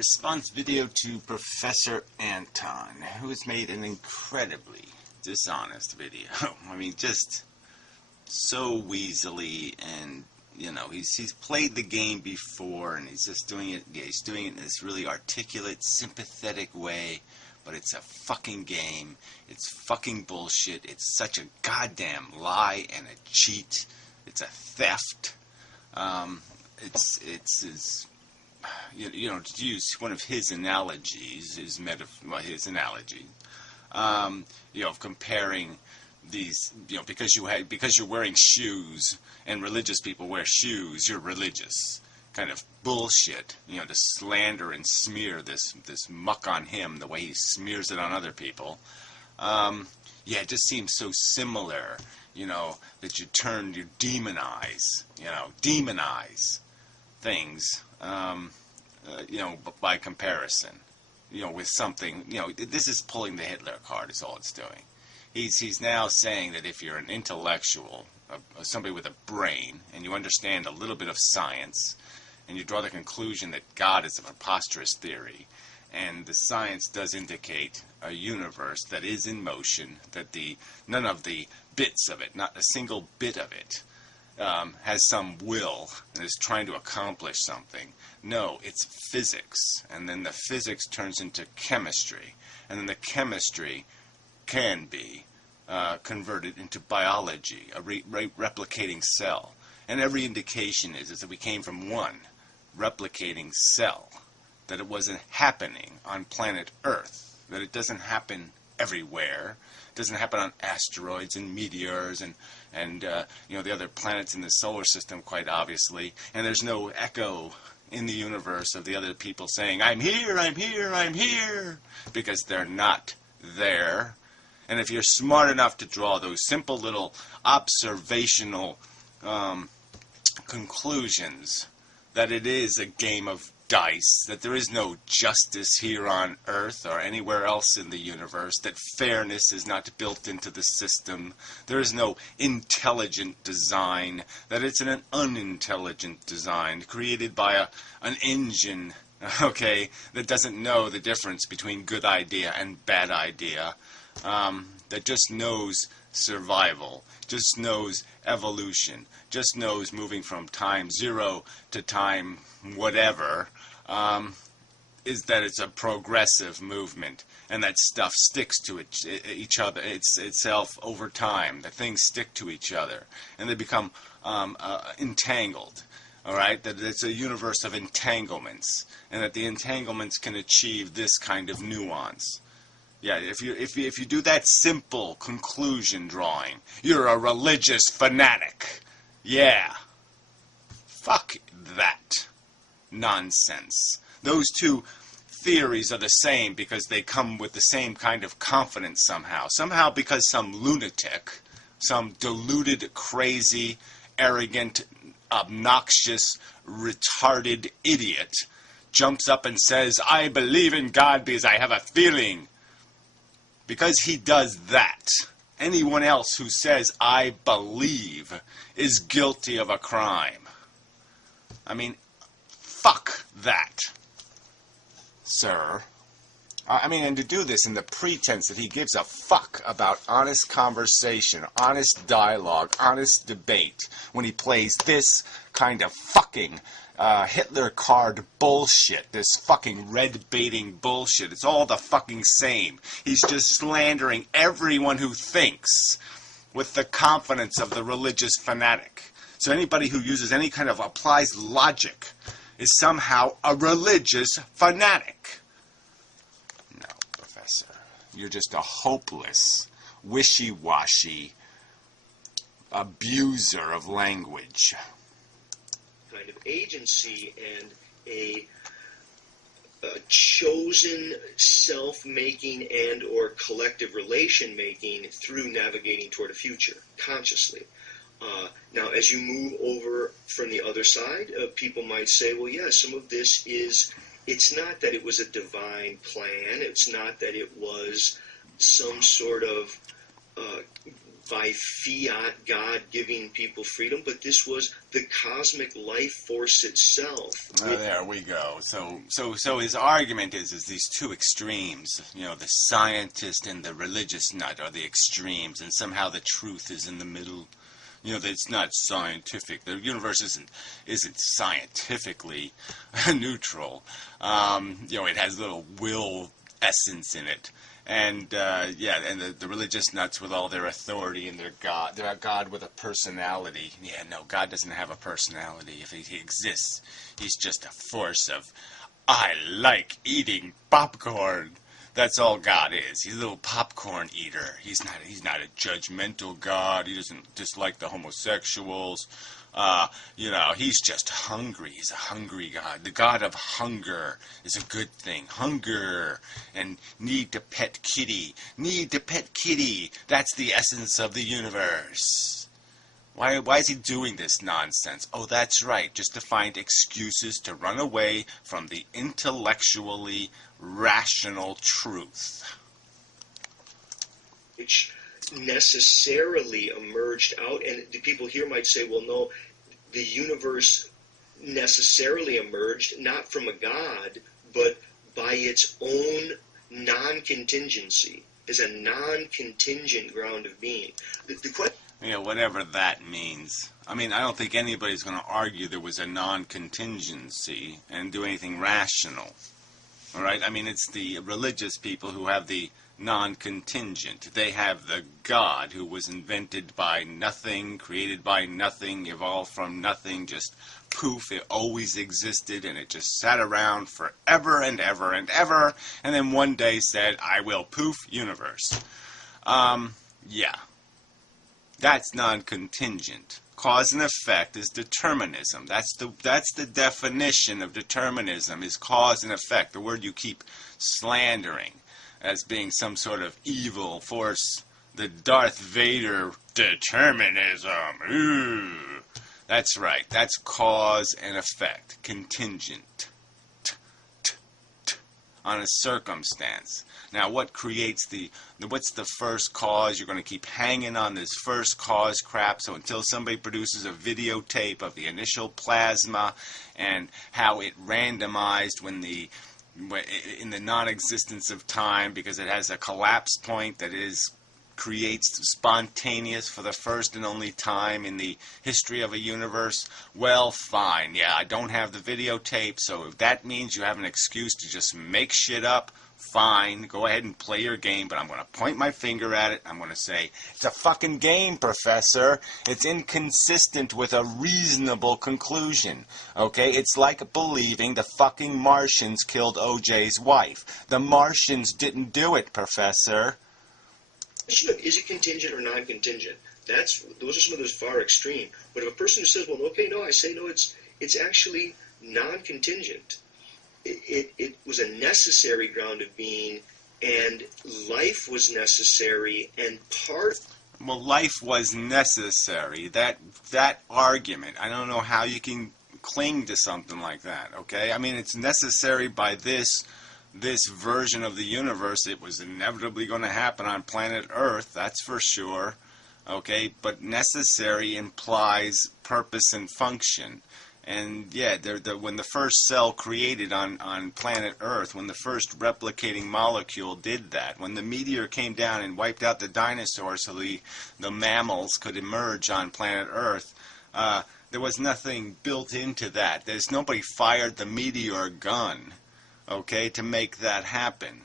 response video to Professor Anton, who has made an incredibly dishonest video. I mean, just so weaselly, and you know, he's played the game before, and he's just doing it. Yeah, he's doing it in this really articulate, sympathetic way. But it's a fucking game. It's fucking bullshit. It's such a goddamn lie and a cheat. It's a theft. It's you know, to use one of his analogies, his analogy, you know, of comparing these, you know, because you're wearing shoes and religious people wear shoes, you're religious. Kind of bullshit, you know, to slander and smear this muck on him the way he smears it on other people. Yeah, it just seems so similar, you know, that you demonize things, you know, by comparison, you know, with something, you know, this is pulling the Hitler card is all it's doing. He's now saying that if you're an intellectual, somebody with a brain, and you understand a little bit of science, and you draw the conclusion that God is a preposterous theory, and the science does indicate a universe that is in motion, that none of the bits of it, not a single bit of it, has some will and is trying to accomplish something. No, it's physics, and then the physics turns into chemistry, and then the chemistry can be converted into biology, a replicating cell. And every indication is that we came from one replicating cell, that it wasn't happening on planet Earth, that it doesn't happen everywhere. It doesn't happen on asteroids and meteors and you know, the other planets in the solar system, quite obviously. And there's no echo in the universe of the other people saying, I'm here, I'm here, I'm here, because they're not there. And if you're smart enough to draw those simple little observational conclusions that it is a game of dice, that there is no justice here on Earth or anywhere else in the universe, that fairness is not built into the system, there is no intelligent design, that it's an unintelligent design created by an engine, okay, that doesn't know the difference between good idea and bad idea, that just knows survival, just knows evolution, just knows moving from time 0 to time whatever, is that it's a progressive movement, and that stuff sticks to each other, itself over time. The things stick to each other, and they become entangled. All right, that it's a universe of entanglements, and that the entanglements can achieve this kind of nuance. Yeah, if you do that simple conclusion drawing, you're a religious fanatic. Yeah. Fuck that nonsense. Those two theories are the same because they come with the same kind of confidence somehow. Somehow because some lunatic, some deluded, crazy, arrogant, obnoxious, retarded idiot jumps up and says, I believe in God because I have a feeling. Because he does that, anyone else who says, I believe, is guilty of a crime. I mean, fuck that, sir. I mean, and to do this in the pretense that he gives a fuck about honest conversation, honest dialogue, honest debate, when he plays this kind of fucking Hitler card bullshit, this fucking red baiting bullshit. It's all the fucking same. He's just slandering everyone who thinks with the confidence of the religious fanatic. So anybody who uses any kind of applies logic is somehow a religious fanatic. No, Professor. You're just a hopeless, wishy-washy abuser of language. Kind of agency and a chosen self-making and or collective relation-making through navigating toward a future, consciously. Now, as you move over from the other side, people might say, well, yeah, some of this is, it's not that it was a divine plan, it's not that it was some sort of by fiat God giving people freedom, but this was the cosmic life force itself. There we go. So his argument is these two extremes. You know, the scientist and the religious nut are the extremes, and somehow the truth is in the middle. You know, that it's not scientific. The universe isn't scientifically neutral. You know, it has little will essence in it. And yeah, and the religious nuts with all their authority and their God with a personality. Yeah, no, God doesn't have a personality. If he exists, he's just a force of, I like eating popcorn. That's all God is. He's a little popcorn eater. He's not a judgmental God. He doesn't dislike the homosexuals. You know, he's just hungry. He's a hungry God. The God of hunger is a good thing. Hunger and need to pet kitty. Need to pet kitty. That's the essence of the universe. Why is he doing this nonsense? Oh, that's right. Just to find excuses to run away from the intellectually rational truth. Which necessarily emerged out, and the people here might say, well, no, the universe necessarily emerged not from a God, but by its own non-contingency, as a non-contingent ground of being. The question, You know, whatever that means. I mean, I don't think anybody's going to argue there was a non-contingency and do anything rational. All right? I mean, it's the religious people who have the non-contingent. They have the God who was invented by nothing, created by nothing, evolved from nothing, just poof, it always existed, and it just sat around forever and ever and ever, and then one day said, I will poof universe. Yeah. That's non-contingent. Cause and effect is determinism. That's the definition of determinism, is cause and effect. The word you keep slandering as being some sort of evil force. The Darth Vader determinism. Ooh. That's right. That's cause and effect. Contingent. On a circumstance. Now, what creates what's the first cause? You're going to keep hanging on this first cause crap, so until somebody produces a videotape of the initial plasma and how it randomized in the non-existence of time, because it has a collapse point that creates spontaneous for the first and only time in the history of a universe. Well, fine. Yeah, I don't have the videotape, so if that means you have an excuse to just make shit up, fine. Go ahead and play your game, but I'm going to point my finger at it. I'm going to say, it's a fucking game, Professor. It's inconsistent with a reasonable conclusion. Okay? It's like believing the fucking Martians killed OJ's wife. The Martians didn't do it, Professor. is it contingent or non-contingent? Those are some of those far extreme. But if a person who says, well, okay, no, I say no, it's actually non-contingent. It was a necessary ground of being, and life was necessary, and part. Well, life was necessary. That argument, I don't know how you can cling to something like that, okay? I mean, it's necessary by this version of the universe. It was inevitably going to happen on planet Earth, that's for sure, okay? But necessary implies purpose and function. And yeah, when the first cell created on planet Earth, when the first replicating molecule did that, when the meteor came down and wiped out the dinosaurs so the mammals could emerge on planet Earth, there was nothing built into that. Nobody fired the meteor gun, okay, to make that happen.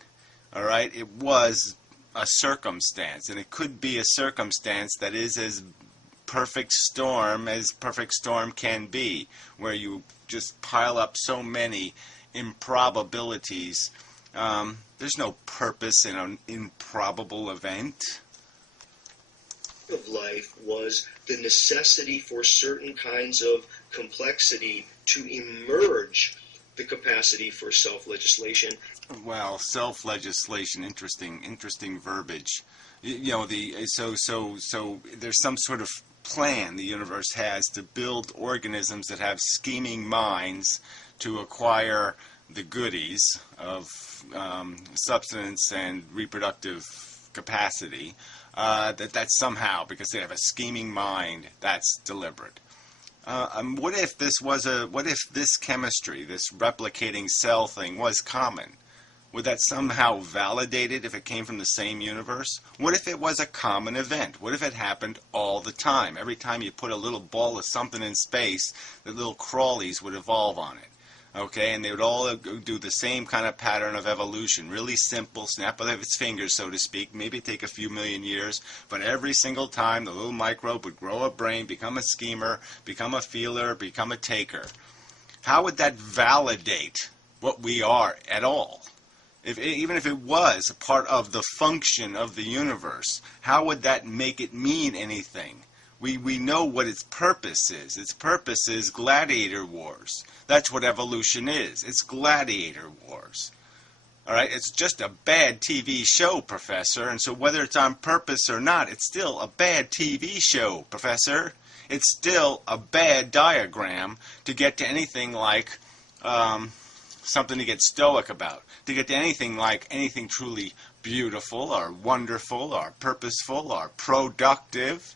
All right? It was a circumstance, and it could be a circumstance that is as perfect storm as perfect storm can be, where you just pile up so many improbabilities. There's no purpose in an improbable event. Of life was the necessity for certain kinds of complexity to emerge the capacity for self-legislation. Well, self-legislation, interesting verbiage. So there's some sort of plan the universe has to build organisms that have scheming minds to acquire the goodies of substance and reproductive capacity, that's somehow, because they have a scheming mind, that's deliberate. What if this chemistry, this replicating cell thing was common? Would that somehow validate it if it came from the same universe? What if it was a common event? What if it happened all the time? Every time you put a little ball of something in space, the little crawlies would evolve on it. Okay, and they would all do the same kind of pattern of evolution. Really simple, snap of its fingers, so to speak. Maybe take a few million years, but every single time the little microbe would grow a brain, become a schemer, become a feeler, become a taker. How would that validate what we are at all? Even if it was a part of the function of the universe, how would that make it mean anything? We know what its purpose is. Its purpose is gladiator wars. That's what evolution is. It's gladiator wars. All right? It's just a bad TV show, Professor. And so whether it's on purpose or not, it's still a bad TV show, Professor. It's still a bad diagram to get to anything like something to get stoic about, to get to anything like anything truly beautiful or wonderful or purposeful or productive.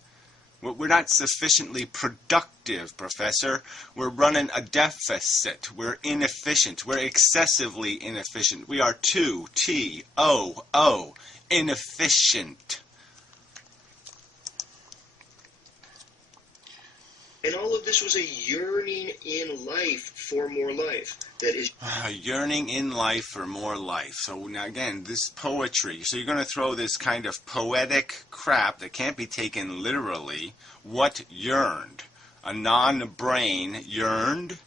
We're not sufficiently productive, Professor. We're running a deficit. We're inefficient. We're excessively inefficient. We are too, T-O-O, inefficient. And all of this was a yearning in life for more life. That is A yearning in life for more life. So now again, this poetry. So you're going to throw this kind of poetic crap that can't be taken literally. What yearned? A non-brain yearned?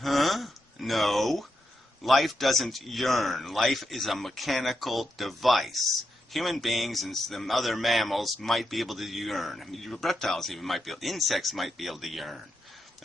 Huh? No. Life doesn't yearn. Life is a mechanical device. Human beings and some other mammals might be able to yearn. I mean, reptiles even might be able, insects might be able to yearn.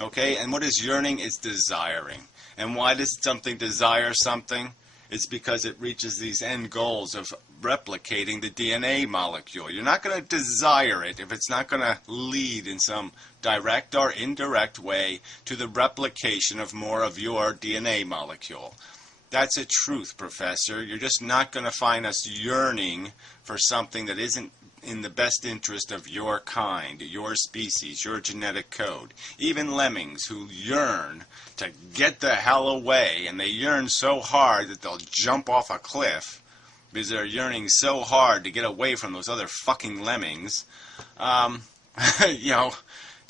Okay, and what is yearning? It's desiring. And why does something desire something? It's because it reaches these end goals of replicating the DNA molecule. You're not going to desire it if it's not going to lead in some direct or indirect way to the replication of more of your DNA molecule. That's a truth, Professor. You're just not going to find us yearning for something that isn't in the best interest of your kind, your species, your genetic code. Even lemmings who yearn to get the hell away, and they yearn so hard that they'll jump off a cliff because they're yearning so hard to get away from those other fucking lemmings. You know,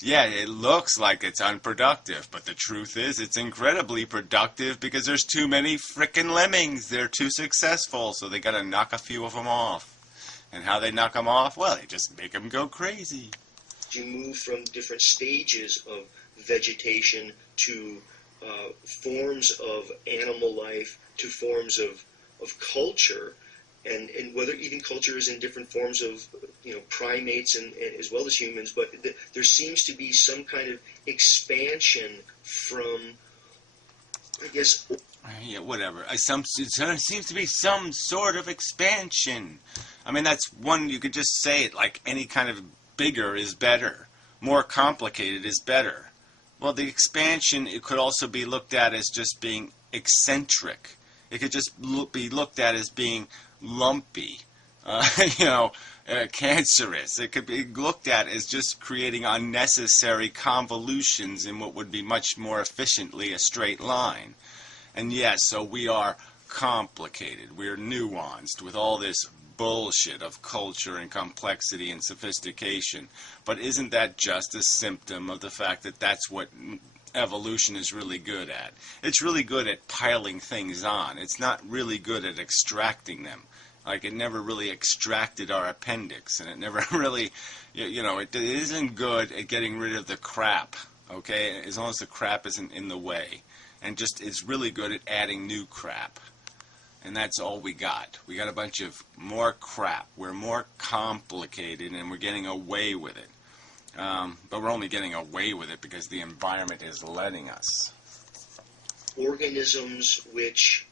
yeah, it looks like it's unproductive, but the truth is it's incredibly productive because there's too many frickin' lemmings. They're too successful, so they gotta knock a few of them off. And how they knock them off? Well, they just make them go crazy. you move from different stages of vegetation to forms of animal life to forms of culture. And whether even culture is in different forms of primates and as well as humans, but there seems to be some kind of expansion from, I guess. Yeah, whatever. There seems to be some sort of expansion. I mean, that's one, you could just say it like any kind of bigger is better. More complicated is better. Well, the expansion, it could also be looked at as just being eccentric. It could just be looked at as being lumpy, cancerous. It could be looked at as just creating unnecessary convolutions in what would be much more efficiently a straight line. And yes, so we are complicated. We're nuanced with all this bullshit of culture and complexity and sophistication. But isn't that just a symptom of the fact that that's what evolution is really good at? It's really good at piling things on. It's not really good at extracting them. Like, it never really extracted our appendix, and it never really, it isn't good at getting rid of the crap, okay, as long as the crap isn't in the way. And just, it's really good at adding new crap. And that's all we got. We got a bunch of more crap. We're more complicated, and we're getting away with it. But we're only getting away with it because the environment is letting us. Organisms which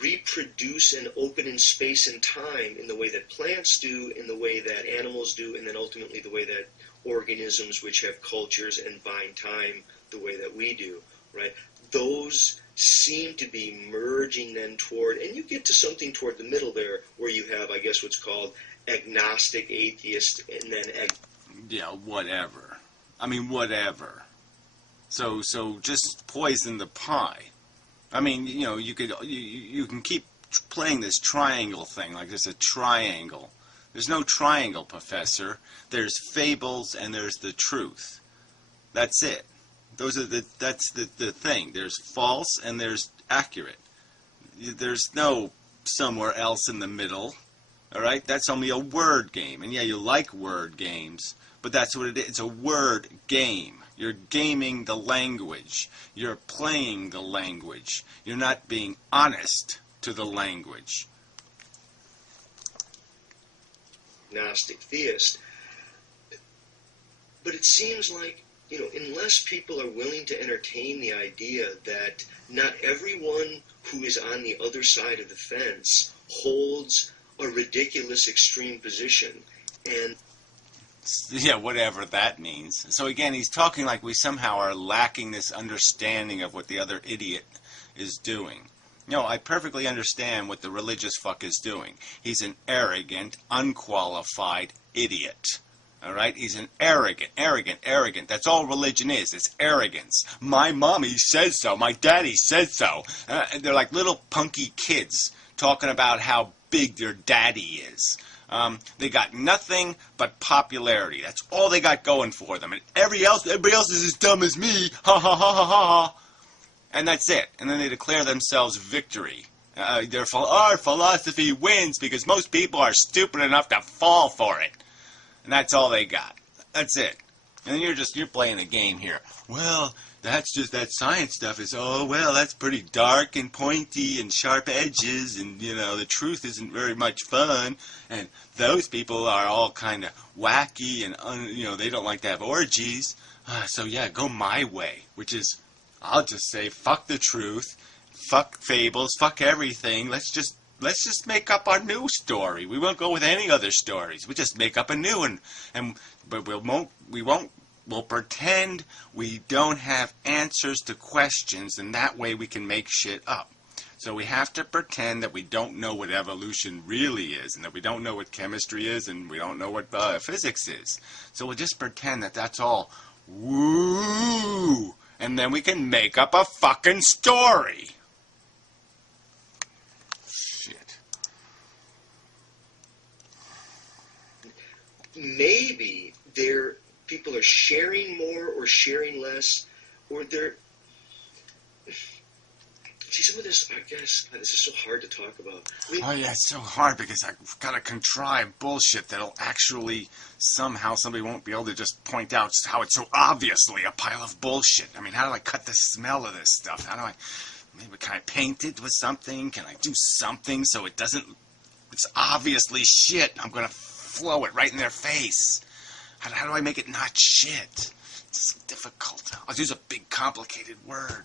reproduce and open in space and time in the way that plants do, in the way that animals do, and then ultimately the way that organisms which have cultures and bind time the way that we do, right? Those seem to be merging then toward, and you get to something toward the middle there, where you have, I guess, what's called agnostic atheist, and then Yeah, whatever. I mean, whatever. So just poison the pie. I mean, you know, you can keep playing this triangle thing like there's a triangle. There's no triangle, Professor. There's fables and there's the truth. That's it. That's the thing. There's false and there's accurate. There's no somewhere else in the middle. All right? That's only a word game. And yeah, you like word games, but that's what it is. It's a word game. You're gaming the language. You're playing the language. You're not being honest to the language. agnostic theist. But it seems like, you know, unless people are willing to entertain the idea that not everyone who is on the other side of the fence holds a ridiculous extreme position, and yeah, whatever that means. So again, he's talking like we somehow are lacking this understanding of what the other idiot is doing. No, I perfectly understand what the religious fuck is doing. He's an arrogant, unqualified idiot. All right? He's an arrogant. That's all religion is. It's arrogance. My mommy says so. My daddy says so. They're like little punky kids talking about how big their daddy is. They got nothing but popularity. That's all they got going for them. And everybody else is as dumb as me. Ha ha ha ha ha. And that's it. And then they declare themselves victory. Our philosophy wins because most people are stupid enough to fall for it. And that's all they got. That's it. And then you're playing a game here. Well, that's just that science stuff is, oh, well, that's pretty dark and pointy and sharp edges, and, you know, the truth isn't very much fun, and those people are all kind of wacky and, you know, they don't like to have orgies. So, yeah, go my way, which is, I'll just say, fuck the truth, fuck fables, fuck everything. Let's just make up our new story. We won't go with any other stories. We just make up a new one, but we'll pretend we don't have answers to questions, and that way we can make shit up. So we have to pretend that we don't know what evolution really is, and that we don't know what chemistry is, and we don't know what physics is. So we'll just pretend that that's all woo, and then we can make up a fucking story. Shit. Maybe people are sharing more or sharing less, or they're... See, some of this, I guess, this is so hard to talk about. I mean, oh, yeah, it's so hard because I've got to contrive bullshit that'll actually, somehow somebody won't be able to just point out how it's so obviously a pile of bullshit. I mean, how do I cut the smell of this stuff? Maybe can I paint it with something? Can I do something so it doesn't, it's obviously shit. I'm going to flow it right in their face. How do I make it not shit? It's difficult. I'll use a big complicated word.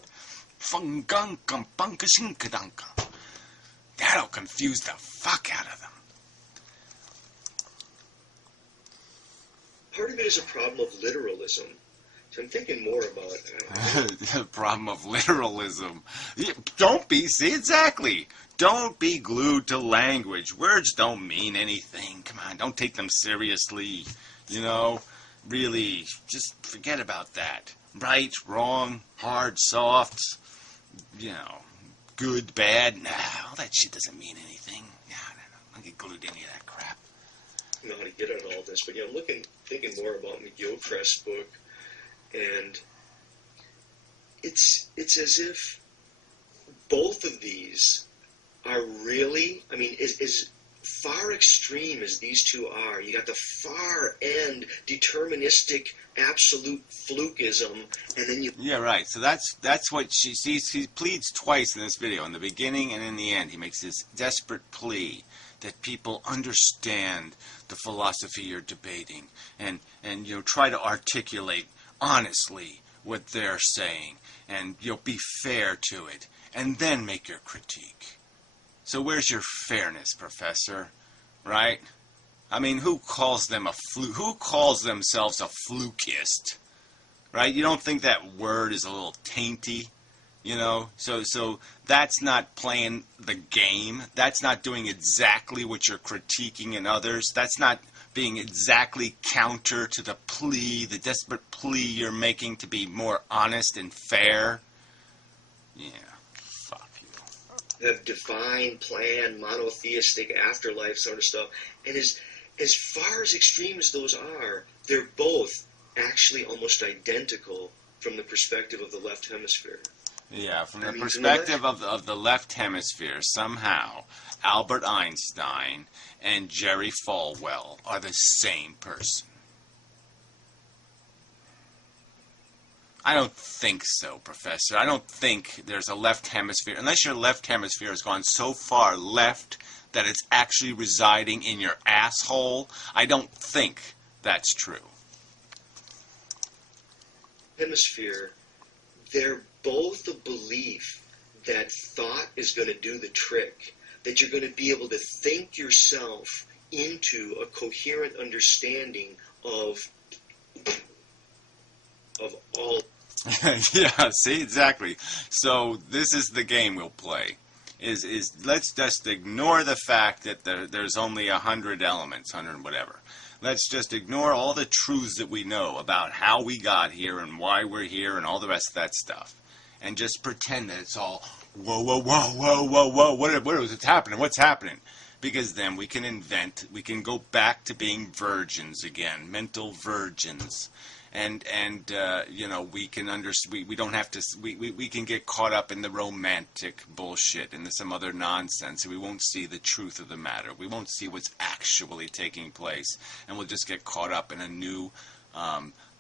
That'll confuse the fuck out of them. part of it is a problem of literalism. So I'm thinking more about The problem of literalism. See, exactly. Don't be glued to language. Words don't mean anything. Come on, don't take them seriously. You know, really, just forget about that. Right, wrong, hard, soft, you know, good, bad. Nah, all that shit doesn't mean anything. Nah, I don't get glued to any of that crap. I don't know how to get at all this, but yeah, I'm thinking more about McGilchrist's book, and it's as if both of these are really, I mean, as far extreme as these two are, you got the far end deterministic absolute flukism, and then you... Yeah, right. So that's what she sees. He pleads twice in this video, in the beginning and in the end. He makes this desperate plea that people understand the philosophy you're debating and you know, try to articulate honestly what they're saying, and you'll be fair to it, and then make your critique. So where's your fairness, Professor? Right? I mean, who calls themselves a flukist? Right? You don't think that word is a little tainty? You know, so that's not playing the game. That's not doing exactly what you're critiquing in others. That's not being exactly counter to the plea, the desperate plea you're making to be more honest and fair. Yeah, fuck you. Have divine plan, monotheistic afterlife sort of stuff. And as far as extreme as those are, they're both actually almost identical from the perspective of the left hemisphere. Yeah, from the perspective of the left hemisphere, somehow Albert Einstein and Jerry Falwell are the same person. I don't think so, Professor. I don't think there's a left hemisphere, unless your left hemisphere has gone so far left that it's actually residing in your asshole. I don't think that's true. Hemisphere, they're both a belief that thought is going to do the trick, that you're going to be able to think yourself into a coherent understanding of all. Yeah, see, exactly. So this is the game we'll play. Is let's just ignore the fact that there's only 100 elements, 100 whatever. Let's just ignore all the truths that we know about how we got here and why we're here and all the rest of that stuff. And just pretend that it's all, whoa, whoa, whoa, whoa, whoa, whoa, what is happening? What's happening? Because then we can go back to being virgins again, mental virgins. And you know, we can we don't have to, we can get caught up in the romantic bullshit and some other nonsense, and we won't see the truth of the matter. We won't see what's actually taking place, and we'll just get caught up in a new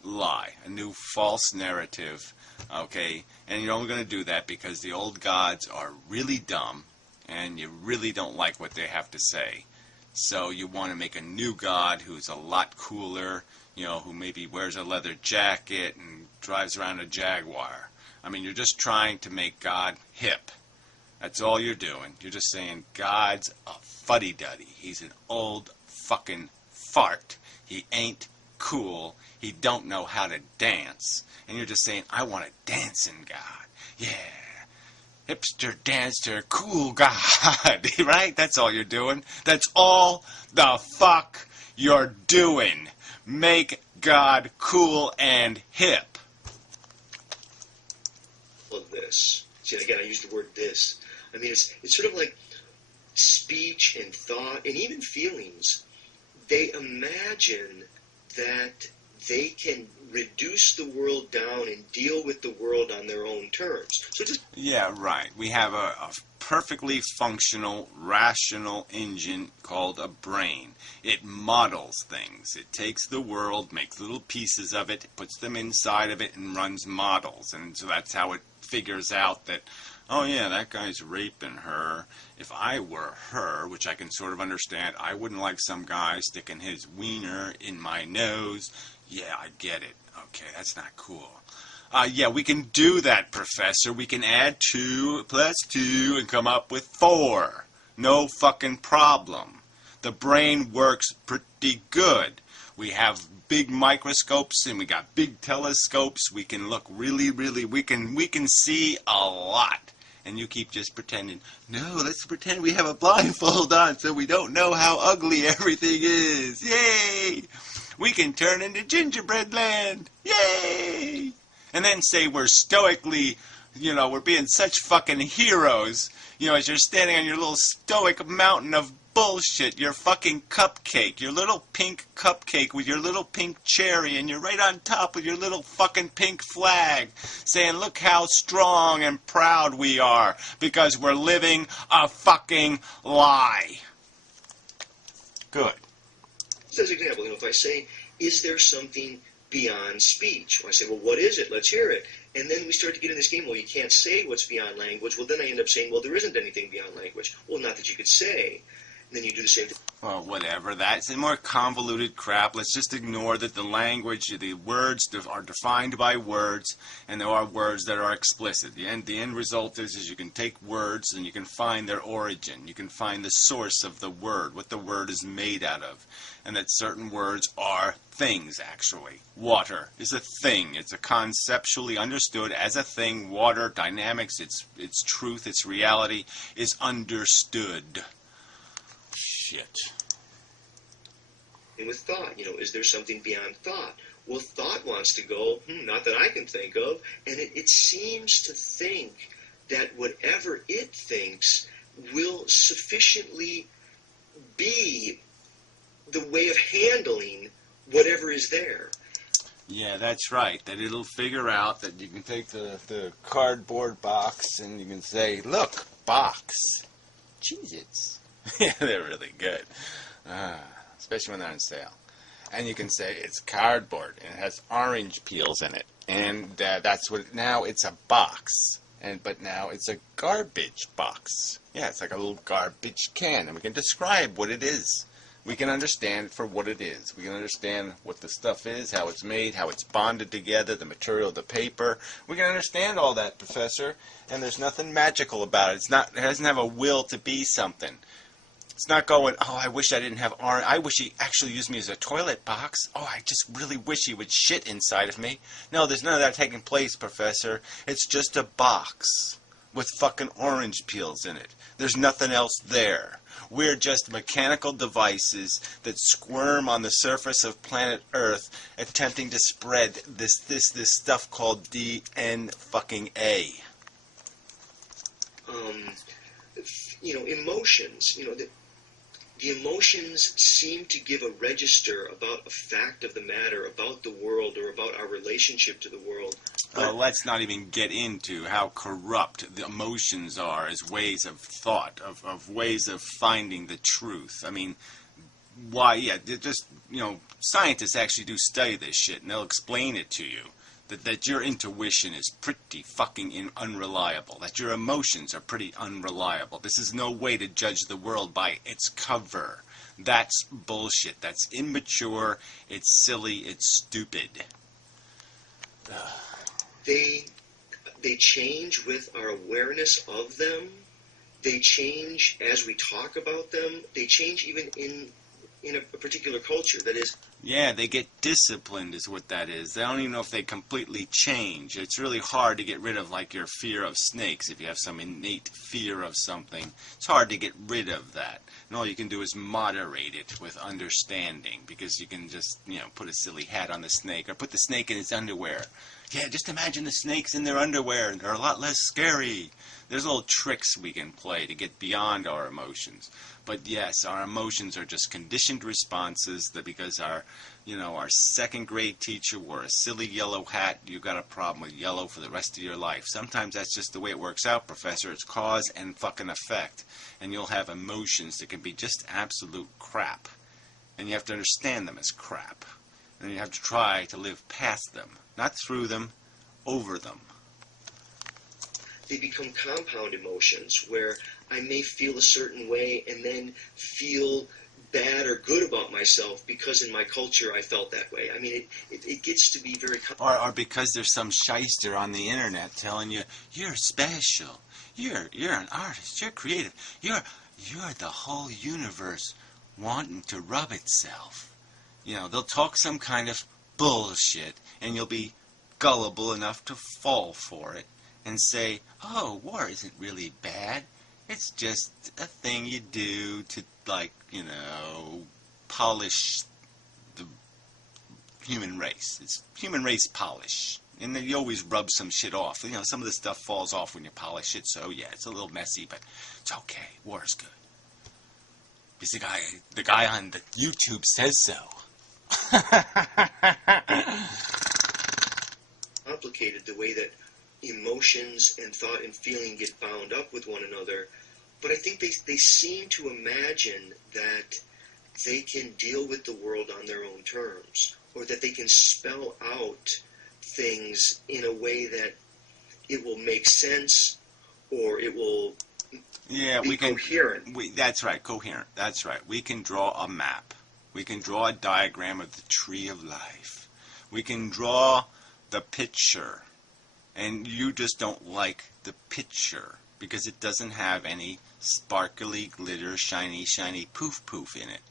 lie, a new false narrative, okay? And you're only going to do that because the old gods are really dumb, and you really don't like what they have to say. So you want to make a new god who's a lot cooler, you know, who maybe wears a leather jacket and drives around a Jaguar. I mean, you're just trying to make God hip. That's all you're doing. You're just saying God's a fuddy-duddy. He's an old fucking fart. He ain't cool. He don't know how to dance. And you're just saying, I want a dancing God. Yeah. Hipster, dancer, cool God. Right? That's all you're doing. That's all the fuck you're doing. Make God cool and hip. Of this. See, again, I use the word this. I mean, it's sort of like speech and thought and even feelings. They imagine that they can reduce the world down and deal with the world on their own terms. So just yeah, right. We have a perfectly functional, rational engine called a brain. It models things. It takes the world, makes little pieces of it, puts them inside of it, and runs models. And so that's how it figures out that, oh yeah, that guy's raping her. If I were her, which I can sort of understand, I wouldn't like some guy sticking his wiener in my nose. Yeah, I get it. Okay, that's not cool. Yeah, we can do that, Professor. We can add 2 plus 2 and come up with 4. No fucking problem. The brain works pretty good. We have big microscopes and we got big telescopes. We can look really, we can see a lot. And you keep just pretending, no, let's pretend we have a blindfold on so we don't know how ugly everything is. Yay! We can turn into gingerbread land. Yay! And then say we're stoically, you know, we're being such fucking heroes, you know, as you're standing on your little stoic mountain of bullshit, your fucking cupcake, your little pink cupcake with your little pink cherry, and you're right on top with your little fucking pink flag, saying, look how strong and proud we are, because we're living a fucking lie. Good. as an example, if I say, is there something beyond speech? Well, I say, well, what is it? Let's hear it. And then we start to get in this game, well, you can't say what's beyond language. Well, then I end up saying, well, there isn't anything beyond language. Well, not that you could say. then you do the same thing. Well, whatever. That's more convoluted crap. Let's just ignore that the language, the words are defined by words, and there are words that are explicit. The end result is you can take words and you can find their origin. You can find the source of the word, what the word is made out of, and that certain words are things, actually. Water is a thing. It's a conceptually understood as a thing. Water, dynamics, its truth, its reality is understood. Shit. And with thought, is there something beyond thought? Well, thought wants to go, not that I can think of, and it seems to think that whatever it thinks will sufficiently be the way of handling whatever is there. Yeah, that's right. That it'll figure out that you can take the cardboard box and you can say, look, box. Cheez-Its. Yeah, they're really good. Especially when they're on sale. And you can say it's cardboard and it has orange peels in it. And that's what, now it's a box. But now it's a garbage box. Yeah, it's like a little garbage can. And we can describe what it is. We can understand it for what it is. We can understand what the stuff is, how it's made, how it's bonded together, the material, the paper. We can understand all that, Professor. And there's nothing magical about it. It doesn't have a will to be something. It's not going, oh, I wish I didn't have orange. I wish he actually used me as a toilet box. Oh, I just really wish he would shit inside of me. No, there's none of that taking place, Professor. It's just a box with fucking orange peels in it. There's nothing else there. We're just mechanical devices that squirm on the surface of planet Earth attempting to spread this stuff called DNA. Emotions, the emotions seem to give a register about a fact of the matter, about the world, or about our relationship to the world. Let's not even get into how corrupt the emotions are as ways of thought, of ways of finding the truth. I mean, why, yeah, scientists actually do study this shit, and they'll explain it to you. That your intuition is pretty fucking unreliable. That your emotions are pretty unreliable. This is no way to judge the world by its cover. That's bullshit. That's immature. It's silly. It's stupid. They change with our awareness of them. They change as we talk about them. They change even in a particular culture. That is. Yeah, they get disciplined is what that is. They don't even know if they completely change. It's really hard to get rid of, like, your fear of snakes. If you have some innate fear of something, it's hard to get rid of that. And all you can do is moderate it with understanding, because you can just, put a silly hat on the snake or put the snake in its underwear. Yeah, just imagine the snakes in their underwear, and they're a lot less scary. There's little tricks we can play to get beyond our emotions. But yes, our emotions are just conditioned responses that because our second grade teacher wore a silly yellow hat, you got a problem with yellow for the rest of your life. Sometimes that's just the way it works out, Professor. It's cause and fucking effect. And you'll have emotions that can be just absolute crap. And you have to understand them as crap. And you have to try to live past them. Not through them, over them. They become compound emotions where I may feel a certain way and then feel bad or good about myself because in my culture I felt that way. I mean, it gets to be very... Or because there's some shyster on the internet telling you, you're special, you're an artist, you're creative, you're the whole universe wanting to rub itself. They'll talk some kind of bullshit and you'll be gullible enough to fall for it and say, oh, war isn't really bad. It's just a thing you do to, polish the human race. It's human race polish. And then you always rub some shit off. Some of the stuff falls off when you polish it, so yeah, it's a little messy, but it's okay. War is good. Because the guy on the YouTube says so. Complicated the way that emotions and thought and feeling get bound up with one another, but I think they seem to imagine that they can deal with the world on their own terms, or that they can spell out things in a way that it will make sense, or it will Yeah, be coherent. That's right, coherent. That's right. We can draw a map. We can draw a diagram of the tree of life. We can draw the picture. And you just don't like the picture because it doesn't have any sparkly, glitter, shiny, shiny poof poof in it.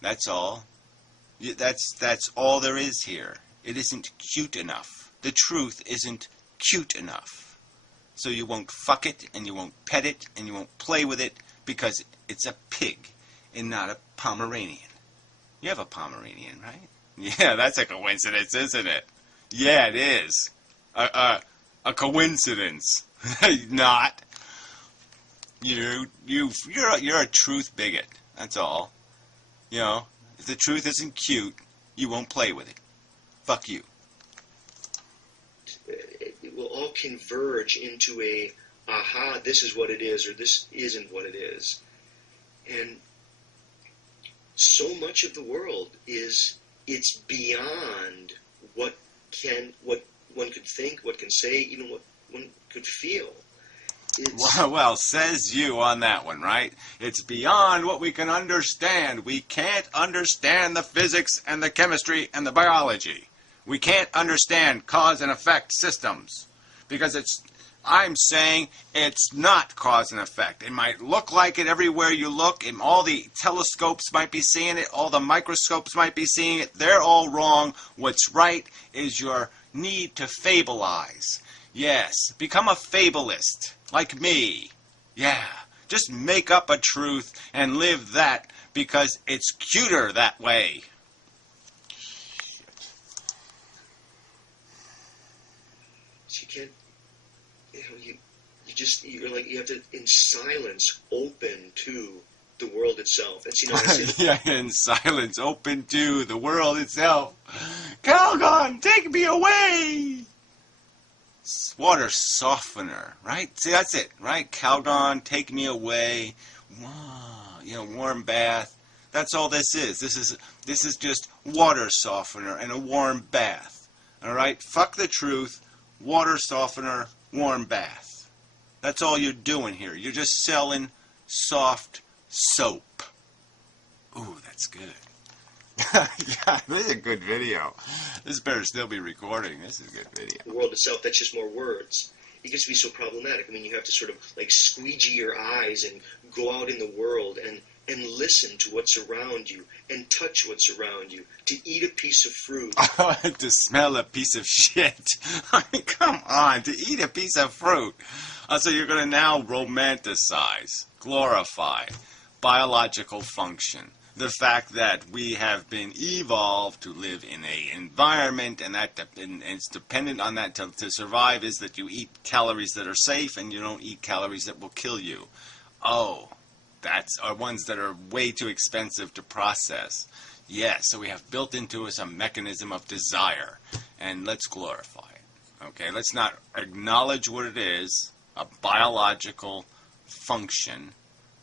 That's all. That's all there is here. It isn't cute enough. The truth isn't cute enough. So you won't fuck it, and you won't pet it, and you won't play with it because it's a pig and not a Pomeranian. You have a Pomeranian, right? Yeah, that's a coincidence, isn't it? Yeah, it is. A coincidence. Not. You're a truth bigot. That's all. You know, if the truth isn't cute, you won't play with it. Fuck you. It will all converge into a, aha, this is what it is, or this isn't what it is. And so much of the world it's beyond what one could think, what can say, even what one could feel. Well, says you on that one, right? It's beyond what we can understand. We can't understand the physics and the chemistry and the biology. We can't understand cause and effect systems because I'm saying it's not cause and effect. It might look like it everywhere you look, and all the telescopes might be seeing it, all the microscopes might be seeing it. They're all wrong. What's right is your need to fableize. Yes, become a fabulist, like me. Yeah, just make up a truth and live that because it's cuter that way. You can't, you have to, in silence, open to the world itself. And yeah, in silence, open to the world itself. Calgon, take me away! Water softener, right? See, that's it, right? Calgon, take me away. Wow, warm bath. That's all this is. This is just water softener and a warm bath. All right? Fuck the truth. Water softener, warm bath. That's all you're doing here. You're just selling soft soap. Ooh, that's good. Yeah, this is a good video. This better still be recording. This is a good video. The world itself, that's just more words. It gets to be so problematic. I mean, you have to sort of like squeegee your eyes and go out in the world and listen to what's around you and touch what's around you, to eat a piece of fruit. To smell a piece of shit. I mean, come on, to eat a piece of fruit. So you're going to now romanticize, glorify biological function. The fact that we have been evolved to live in an environment and it's dependent on that to survive is that you eat calories that are safe and you don't eat calories that will kill you. Oh, that's are ones that are way too expensive to process. Yes, so we have built into us a mechanism of desire, and let's glorify it. Okay, let's not acknowledge what it is, a biological function,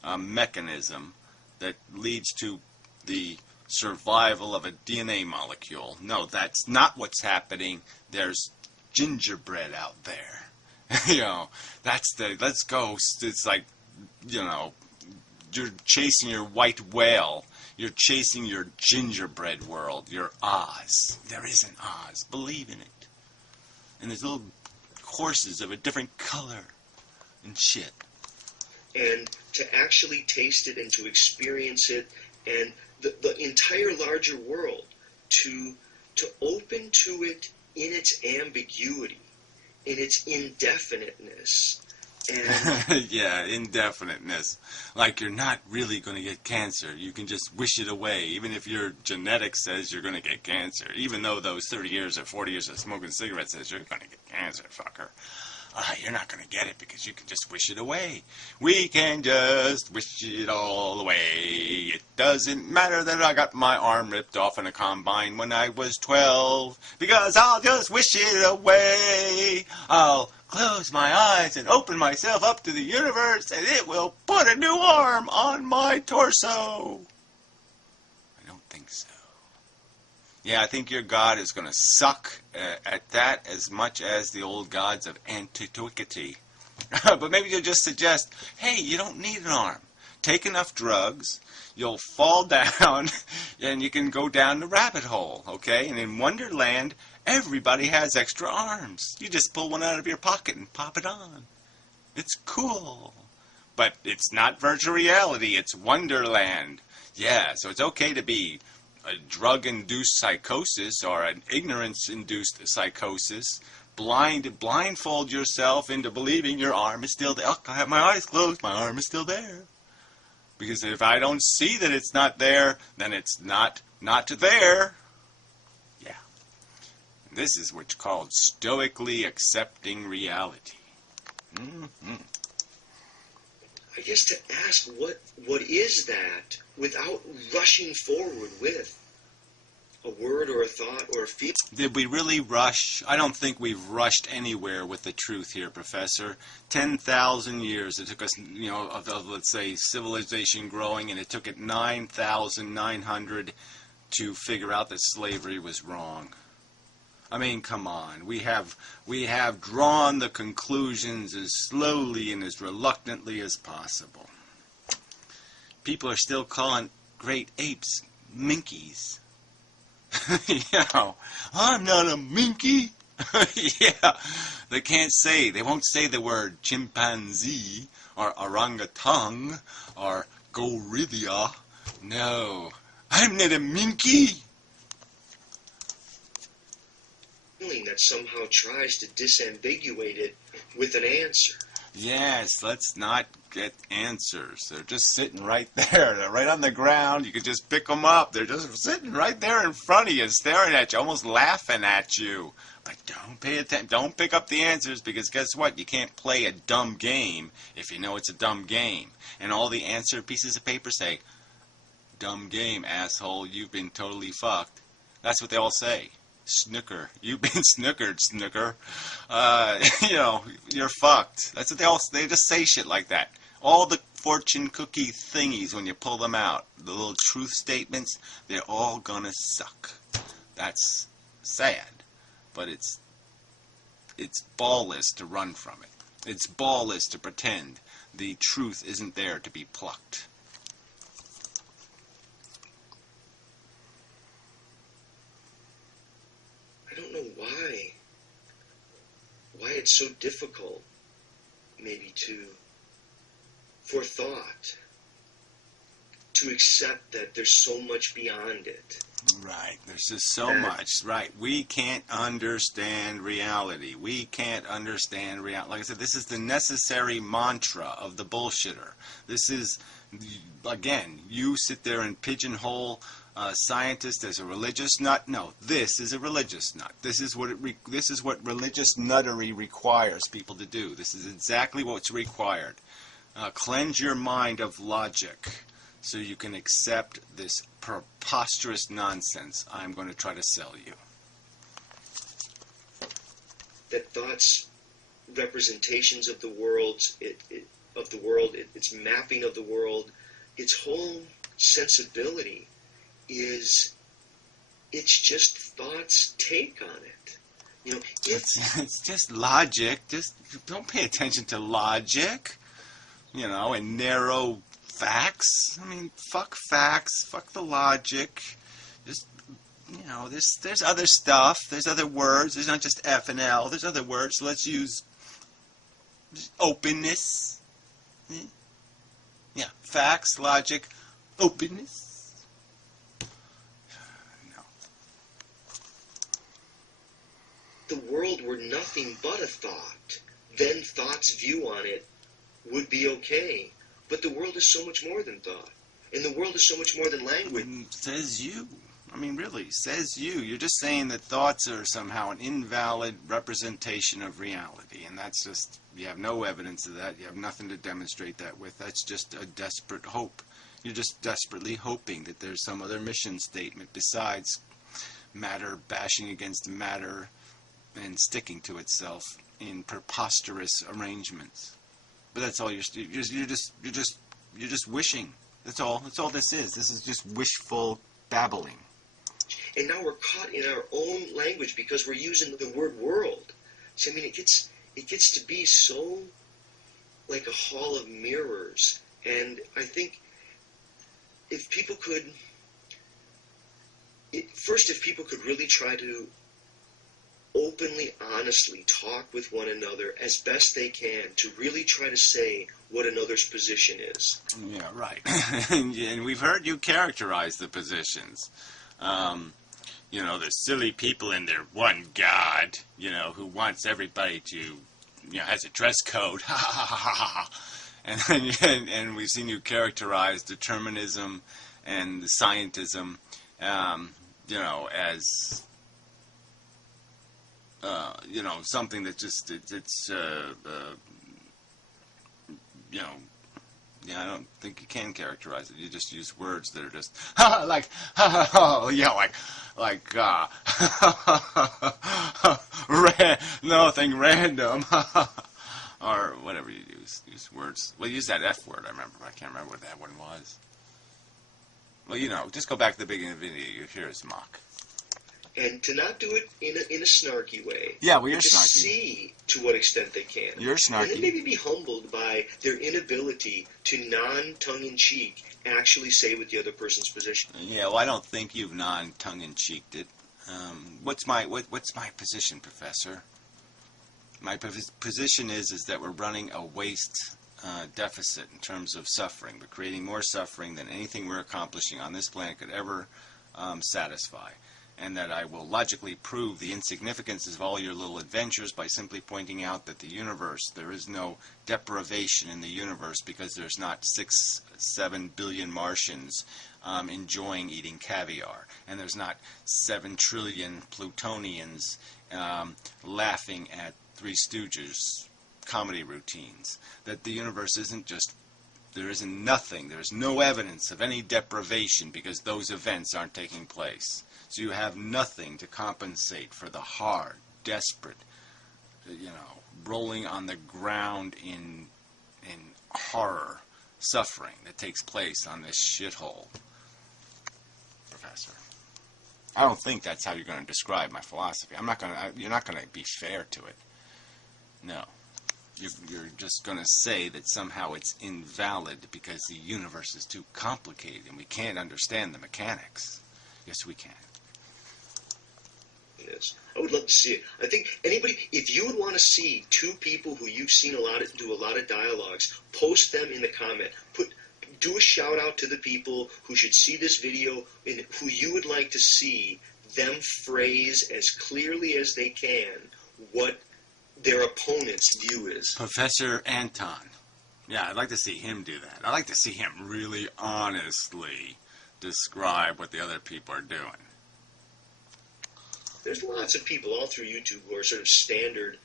a mechanism that leads to the survival of a DNA molecule. No, that's not what's happening. There's gingerbread out there. Let's go. It's like, you're chasing your white whale. You're chasing your gingerbread world, your Oz. There is an Oz. Believe in it. And there's little horses of a different color and shit. And to actually taste it and to experience it and the entire larger world, to open to it in its ambiguity, in its indefiniteness. And yeah, indefiniteness. Like you're not really going to get cancer. You can just wish it away, even if your genetics says you're going to get cancer. Even though those 30 years or 40 years of smoking cigarettes says you're going to get cancer, fucker. You're not going to get it because you can just wish it away. We can just wish it all away. It doesn't matter that I got my arm ripped off in a combine when I was 12, because I'll just wish it away. I'll close my eyes and open myself up to the universe, and it will put a new arm on my torso. I don't think so. Yeah, I think your God is going to suck at that as much as the old gods of antiquity. But maybe you'll just suggest, hey, you don't need an arm. Take enough drugs, you'll fall down, and you can go down the rabbit hole, okay? And in Wonderland, everybody has extra arms. You just pull one out of your pocket and pop it on. It's cool. But it's not virtual reality, it's Wonderland. Yeah, so it's okay to be a drug-induced psychosis or an ignorance-induced psychosis. Blindfold yourself into believing your arm is still there. Oh, I have my eyes closed, my arm is still there. Because if I don't see that it's not there, then it's not there. Yeah. This is what's called stoically accepting reality. Mm-hmm. I guess to ask what is that without rushing forward with a word or a thought or a feeling. Did we really rush? I don't think we've rushed anywhere with the truth here, Professor. 10,000 years it took us, of let's say, civilization growing, and it took it 9,900 to figure out that slavery was wrong. I mean, come on. We have drawn the conclusions as slowly and as reluctantly as possible. People are still calling great apes minkies. I'm not a minky. Yeah, they won't say the word chimpanzee or orangutan or gorilla. No, I'm not a minky. That somehow tries to disambiguate it with an answer. Yes, let's not get answers. They're just sitting right there. They're right on the ground. You can just pick them up. They're just sitting right there in front of you, staring at you, almost laughing at you. But don't pay attention. Don't pick up the answers, because guess what? You can't play a dumb game if you know it's a dumb game. And all the answer pieces of paper say, dumb game, asshole. You've been totally fucked. That's what they all say. Snooker. You've been snookered, snooker. You're fucked. That's what they just say shit like that. All the fortune cookie thingies, when you pull them out, the little truth statements, they're all gonna suck. That's sad, but it's ballless to run from it. It's ballless to pretend the truth isn't there to be plucked. I don't know why it's so difficult, maybe for thought to accept that there's so much beyond it. Right, there's just so much. Right, we can't understand reality. We can't understand reality. Like I said, this is the necessary mantra of the bullshitter. This is, again, you sit there and pigeonhole scientist as a religious nut. No, this is a religious nut. This is what religious nuttery requires people to do. This is exactly what's required. Cleanse your mind of logic so you can accept this preposterous nonsense I'm going to try to sell you. That thoughts, representations of the world, its mapping of the world, its whole sensibility it's just thought's take on it. It's just logic. Just don't pay attention to logic, and narrow facts. I mean, fuck facts, fuck the logic. Just, there's other stuff. There's other words. There's not just F and L. There's other words. So let's use openness. Yeah, facts, logic, openness. The world were nothing but a thought, then thought's view on it would be okay. But the world is so much more than thought. And the world is so much more than language. Says you. I mean, really, says you. You're just saying that thoughts are somehow an invalid representation of reality. And that's just, you have no evidence of that. You have nothing to demonstrate that with. That's just a desperate hope. You're just desperately hoping that there's some other mission statement besides matter bashing against matter and sticking to itself in preposterous arrangements. But that's all you're just wishing. That's all this is. This is just wishful babbling. And now we're caught in our own language because we're using the word world. So I mean, it gets to be so like a hall of mirrors. And I think if people could, first, if people could really try to openly, honestly talk with one another as best they can to really try to say what another's position is. Yeah, right. And we've heard you characterize the positions. You know, the silly people in their one God, you know, who wants everybody to, you know, has a dress code. Ha ha ha ha ha. And we've seen you characterize determinism and the scientism, you know, as you know, something that just it's you know, yeah, I don't think you can characterize it. You just use words that are just like yeah, like nothing random or whatever you use. Use words. Well, use that F word. I remember. I can't remember what that one was. Well, you know, just go back to the beginning of the video. You hear his mock. And to not do it in a snarky way. Yeah, well, you're to snarky. See to what extent they can. You're snarky. And then maybe be humbled by their inability to non-tongue-in-cheek actually say what the other person's position. Yeah, well, I don't think you've non-tongue-in-cheeked it. What's my position, Professor? My position is that we're running a waste deficit in terms of suffering. We're creating more suffering than anything we're accomplishing on this planet could ever satisfy. And that I will logically prove the insignificance of all your little adventures by simply pointing out that the universe, there is no deprivation in the universe because there's not 6-7 billion Martians enjoying eating caviar. And there's not 7 trillion Plutonians laughing at Three Stooges comedy routines. That the universe isn't just, there isn't nothing, there's no evidence of any deprivation because those events aren't taking place. So you have nothing to compensate for the hard, desperate, you know, rolling on the ground in horror, suffering that takes place on this shithole, Professor. I don't think that's how you're going to describe my philosophy. You're not going to be fair to it. No. You're just going to say that somehow it's invalid because the universe is too complicated and we can't understand the mechanics. Yes, we can. Is. I would love to see it. I think anybody, if you would want to see two people who you've seen do a lot of dialogues, post them in the comment. Do a shout out to the people who should see this video and who you would like to see them phrase as clearly as they can what their opponent's view is. Professor Anton. Yeah, I'd like to see him do that. I'd like to see him really honestly describe what the other people are doing. There's lots of people all through YouTube who are sort of standard,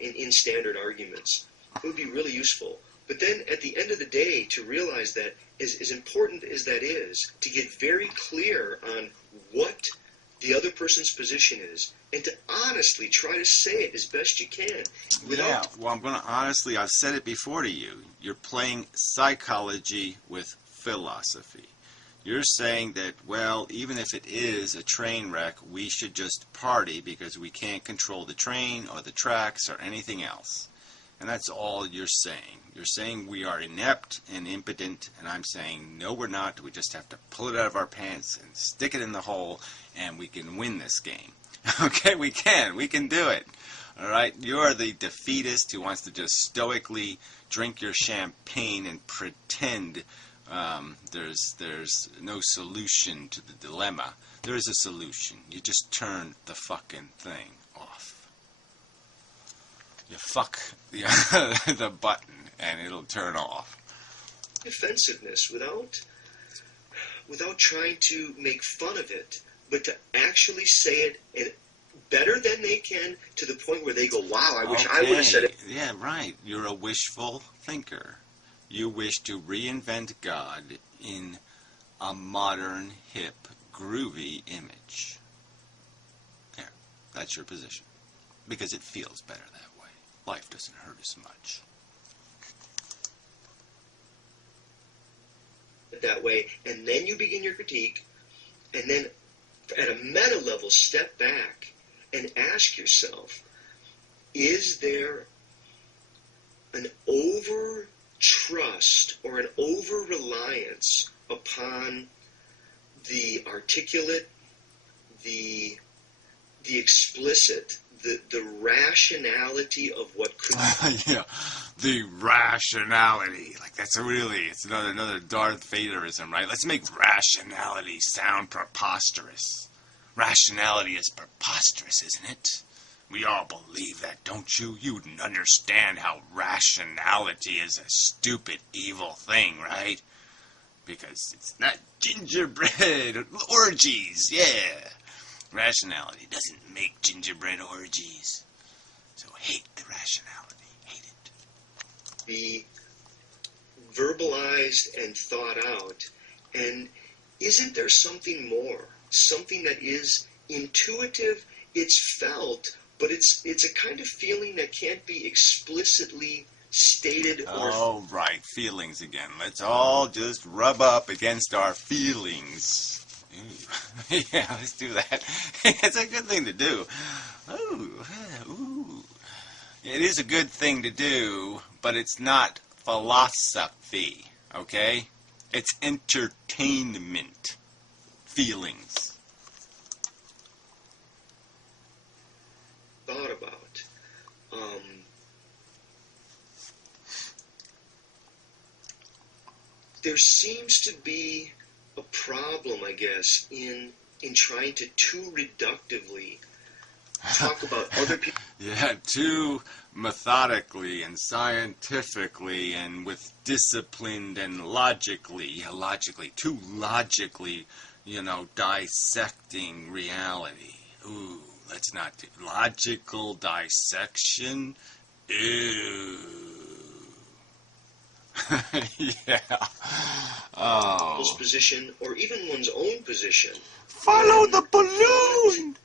in standard arguments. It would be really useful. But then at the end of the day, to realize that as important as that is, to get very clear on what the other person's position is, and to honestly try to say it as best you can. Yeah, well, I'm going to honestly, I've said it before to you. You're playing psychology with philosophy. You're saying that, well, even if it is a train wreck, we should just party because we can't control the train or the tracks or anything else. And that's all you're saying. You're saying we are inept and impotent, and I'm saying, no, we're not. We just have to pull it out of our pants and stick it in the hole, and we can win this game. Okay, we can. We can do it. All right? You're the defeatist who wants to just stoically drink your champagne and pretend there's no solution to the dilemma. There is a solution. You just turn the fucking thing off. You fuck the button and it'll turn off. Defensiveness without trying to make fun of it, but to actually say it better than they can to the point where they go, wow, I wish I would have said it. Yeah, right. You're a wishful thinker. You wish to reinvent God in a modern, hip, groovy image. There. That's your position. Because it feels better that way. Life doesn't hurt as much. That way, and then you begin your critique, and then at a meta level, step back and ask yourself, is there an over or an over-reliance upon the articulate, the explicit, the rationality of what could be. Yeah, the rationality. Like, that's it's another Darth Vaderism, right? Let's make rationality sound preposterous. Rationality is preposterous, isn't it? We all believe that, don't you? You wouldn't understand how rationality is a stupid, evil thing, right? Because it's not gingerbread orgies, yeah. Rationality doesn't make gingerbread orgies. So hate the rationality. Hate it. Be verbalized and thought out. And isn't there something more? Something that is intuitive, it's felt, but it's a kind of feeling that can't be explicitly stated or... Oh, right. Feelings again. Let's all just rub up against our feelings. Ooh. Yeah, let's do that. It's a good thing to do. Ooh. It is a good thing to do, but it's not philosophy, okay? It's entertainment. Feelings. Thought about. There seems to be a problem, I guess, in trying to too reductively talk about other people. Yeah, too methodically and scientifically and with disciplined and too logically, dissecting reality. Ooh, let's not do logical dissection. Ew. Yeah. Oh. People's position, or even one's own position. Follow the balloon.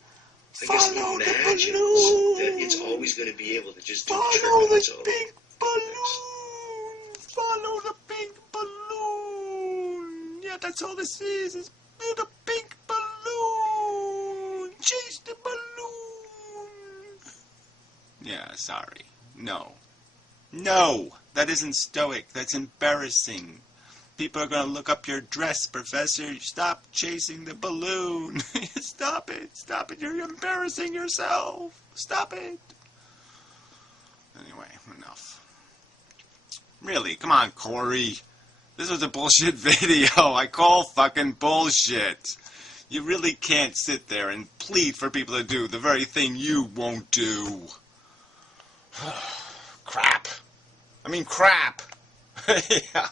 I guess Follow the imagines balloon. that it's always going to be able to just do the trick Follow on its the own. pink balloon. Follow the pink balloon. Yeah, that's all this is the pink balloon. Chase the balloon. Yeah, sorry. No, that isn't stoic. That's embarrassing. People are going to look up your dress, Professor. Stop chasing the balloon. Stop it. You're embarrassing yourself. Stop it. Anyway, enough. Really, come on, Corey. This was a bullshit video. I call fucking bullshit. You really can't sit there and plead for people to do the very thing you won't do. Crap. I mean, crap. Yeah.